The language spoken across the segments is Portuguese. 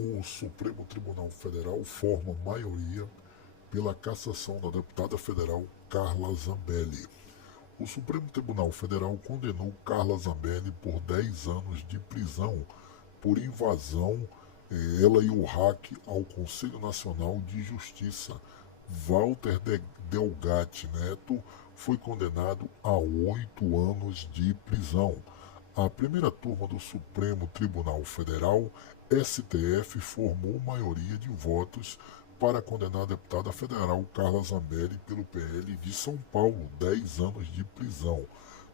O Supremo Tribunal Federal forma maioria pela cassação da deputada federal Carla Zambelli. O Supremo Tribunal Federal condenou Carla Zambelli por 10 anos de prisão por invasão, ela e o hack ao Conselho Nacional de Justiça. Walter Delgatti Neto foi condenado a 8 anos de prisão. A primeira turma do Supremo Tribunal Federal, STF, formou maioria de votos para condenar a deputada federal Carla Zambelli pelo PL de São Paulo, 10 anos de prisão.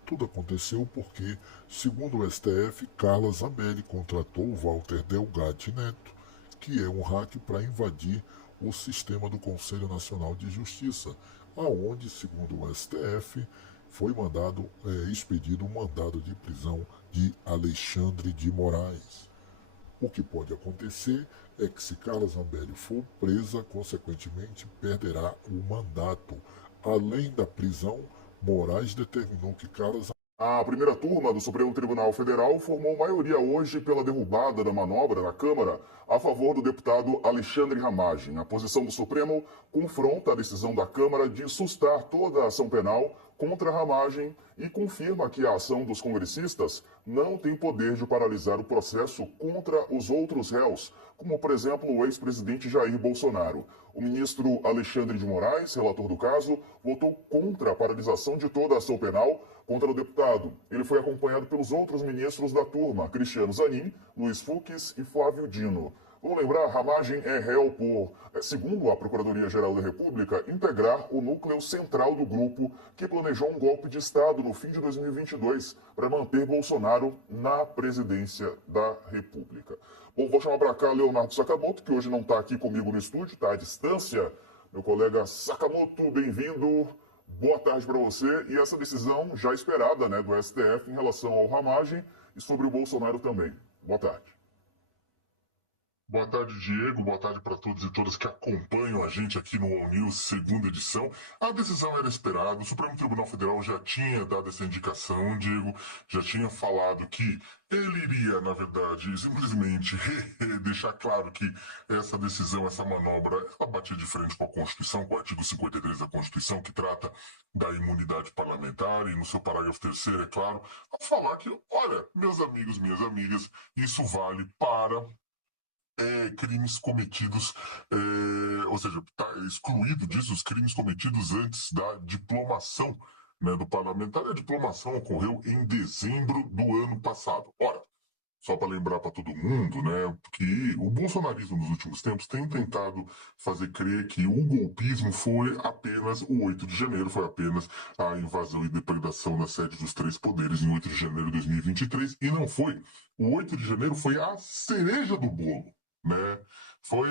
Tudo aconteceu porque, segundo o STF, Carla Zambelli contratou Walter Delgatti Neto, que é um hack para invadir o sistema do Conselho Nacional de Justiça, aonde, segundo o STF, foi expedido um mandado de prisão de Alexandre de Moraes. O que pode acontecer é que, se Carla Zambelli for presa, consequentemente perderá o mandato. Além da prisão, Moraes determinou que Carla Zambelli... A primeira turma do Supremo Tribunal Federal formou maioria hoje pela derrubada da manobra na Câmara a favor do deputado Alexandre Ramagem. A posição do Supremo confronta a decisão da Câmara de sustar toda a ação penal contra Ramagem e confirma que a ação dos congressistas não tem poder de paralisar o processo contra os outros réus, como, por exemplo, o ex-presidente Jair Bolsonaro. O ministro Alexandre de Moraes, relator do caso, votou contra a paralisação de toda a ação penal contra o deputado. Ele foi acompanhado pelos outros ministros da turma, Cristiano Zanin, Luiz Fux e Flávio Dino. Vamos lembrar, Ramagem é réu por, segundo a Procuradoria-Geral da República, integrar o núcleo central do grupo que planejou um golpe de Estado no fim de 2022 para manter Bolsonaro na presidência da República. Bom, vou chamar para cá Leonardo Sakamoto, que hoje não está aqui comigo no estúdio, está à distância. Meu colega Sakamoto, bem-vindo. Boa tarde para você. E essa decisão já esperada, né, do STF em relação ao Ramagem e sobre o Bolsonaro também. Boa tarde. Boa tarde, Diego. Boa tarde para todos e todas que acompanham a gente aqui no All News, segunda edição. A decisão era esperada. O Supremo Tribunal Federal já tinha dado essa indicação, Diego. Já tinha falado que ele iria, na verdade, simplesmente deixar claro que essa decisão, essa manobra, ela batia de frente com a Constituição, com o artigo 53 da Constituição, que trata da imunidade parlamentar, e no seu parágrafo 3º, é claro, a falar que, olha, meus amigos, minhas amigas, isso vale para crimes cometidos, ou seja, está excluído disso os crimes cometidos antes da diplomação, né, do parlamentar. A diplomação ocorreu em dezembro do ano passado. Ora, só para lembrar para todo mundo, né, que o bolsonarismo nos últimos tempos tem tentado fazer crer que o golpismo foi apenas o 8 de janeiro, foi apenas a invasão e depredação na sede dos três poderes em 8 de janeiro de 2023, e não foi. O 8 de janeiro foi a cereja do bolo, né? Foi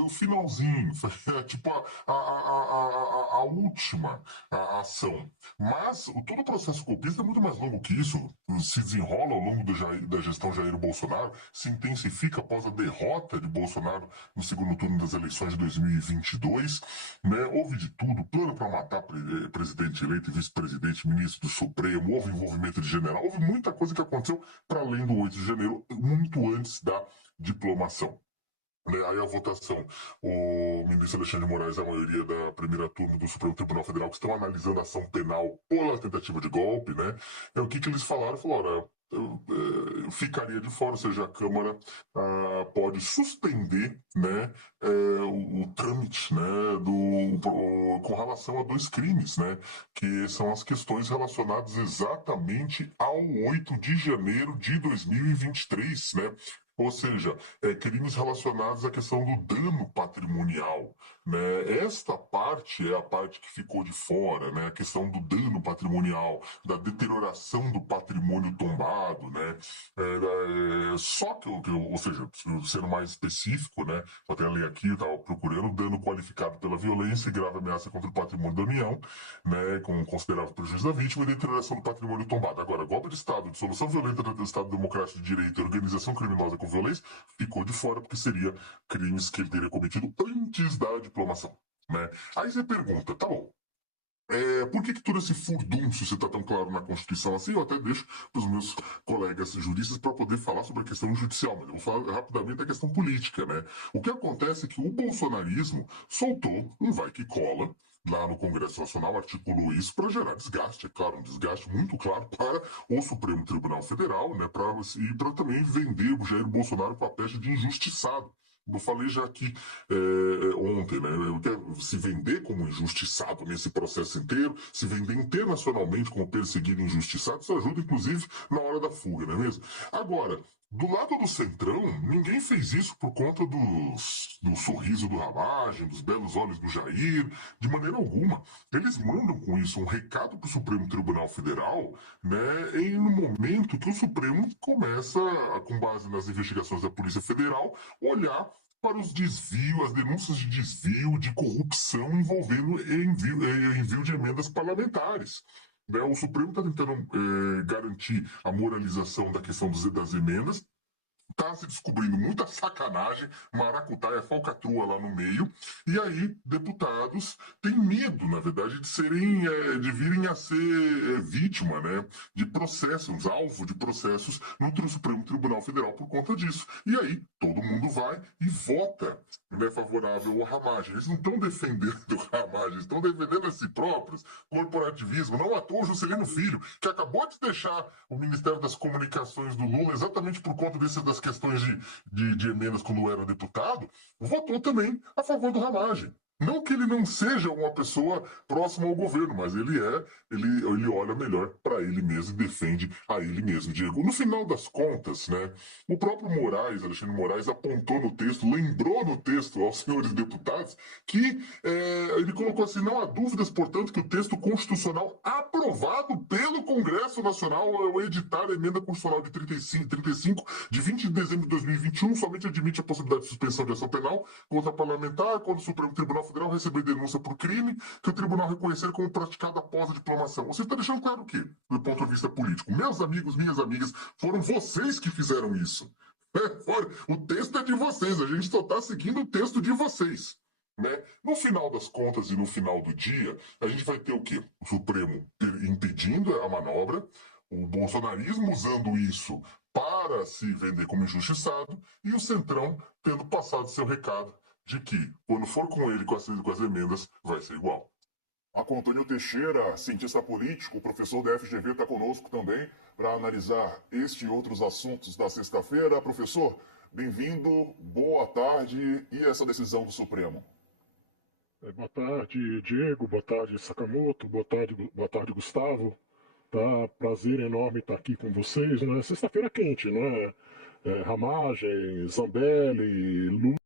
o finalzinho, foi tipo a última ação. Mas todo o processo golpista é muito mais longo que isso. Se desenrola ao longo da gestão Jair Bolsonaro, se intensifica após a derrota de Bolsonaro no segundo turno das eleições de 2022. Né? Houve de tudo, plano para matar presidente eleito e vice-presidente, ministro do Supremo, houve envolvimento de general, houve muita coisa que aconteceu para além do 8 de janeiro, muito antes da diplomação. Aí a votação, o ministro Alexandre de Moraes, a maioria da primeira turma do Supremo Tribunal Federal, que estão analisando a ação penal pela tentativa de golpe, né? O que eles falaram? Falaram, olha, ficaria de fora, ou seja, a Câmara pode suspender, né, o trâmite, né, com relação a dois crimes, né, que são as questões relacionadas exatamente ao 8 de janeiro de 2023, né? Ou seja, crimes relacionados à questão do dano patrimonial, né? Esta parte é a parte que ficou de fora, né? A questão do dano patrimonial, da deterioração do patrimônio tombado, né? Só que, ou seja, sendo mais específico, né? Vou até ler aqui, eu estava procurando dano qualificado pela violência e grave ameaça contra o patrimônio da União, né? Com considerável prejuízo da vítima e deterioração do patrimônio tombado. Agora, golpe de Estado, dissolução violenta do Estado Democrático de Direito e organização criminosa com violência ficou de fora porque seria crimes que ele teria cometido antes da diplomação, né? Aí você pergunta, tá bom, Por que todo esse furdúncio, se está tão claro na Constituição assim? Eu até deixo para os meus colegas juristas para poder falar sobre a questão judicial, mas eu vou falar rapidamente da questão política, né? O que acontece é que o bolsonarismo soltou um vai que cola lá no Congresso Nacional, articulou isso para gerar desgaste, é claro, um desgaste muito claro para o Supremo Tribunal Federal, né? E para também vender o Jair Bolsonaro com a peste de injustiçado. Eu falei já aqui ontem, né? Se vender como injustiçado nesse processo inteiro, se vender internacionalmente como perseguido e injustiçado, isso ajuda, inclusive, na hora da fuga, não é mesmo? Agora, do lado do Centrão, ninguém fez isso por conta do sorriso do Ramagem, dos belos olhos do Jair, de maneira alguma. Eles mandam com isso um recado para o Supremo Tribunal Federal, né, em um momento que o Supremo começa, com base nas investigações da Polícia Federal, olhar para os desvios, as denúncias de desvio, de corrupção envolvendo envio de emendas parlamentares. Né? O Supremo está tentando garantir a moralização da questão das emendas, está se descobrindo muita sacanagem, maracutaia, falcatrua lá no meio, e aí deputados têm medo, na verdade, de virem a ser vítima, né, de processos, alvo de processos no Supremo Tribunal Federal por conta disso. E aí todo mundo vai e vota, né, favorável ao Ramagem. Eles não estão defendendo o Ramagem, estão defendendo a si próprios, corporativismo. Não à toa o Juscelino Filho, que acabou de deixar o Ministério das Comunicações do Lula exatamente por conta das questões de emendas quando era deputado, votou também a favor do Ramagem. Não que ele não seja uma pessoa próxima ao governo, mas ele olha melhor para ele mesmo e defende a ele mesmo, Diego. No final das contas, né, o próprio Alexandre Moraes, apontou no texto, lembrou no texto aos senhores deputados que ele colocou assim: não há dúvidas, portanto, que o texto constitucional aprovado pelo Congresso Nacional ao editar a emenda constitucional de 35 de 20 de dezembro de 2021 somente admite a possibilidade de suspensão de ação penal contra parlamentar quando o Supremo Tribunal Federal receber denúncia por crime que o tribunal reconhecer como praticado após a diplomação. Você está deixando claro o quê? Do ponto de vista político. Meus amigos, minhas amigas, foram vocês que fizeram isso. O texto é de vocês, a gente só está seguindo o texto de vocês. Né? No final das contas e no final do dia, a gente vai ter o quê? O Supremo impedindo a manobra, o bolsonarismo usando isso para se vender como injustiçado e o Centrão tendo passado seu recado de que, quando for com ele com as emendas, vai ser igual. Marco Antônio Teixeira, cientista político, professor da FGV, está conosco também para analisar este e outros assuntos da sexta-feira. Professor, bem-vindo, boa tarde. E essa decisão do Supremo? Boa tarde, Diego. Boa tarde, Sakamoto. Boa tarde, Gustavo. Tá, prazer enorme estar aqui com vocês, né? Sexta-feira quente, né? Ramagem, Zambelli, Lula.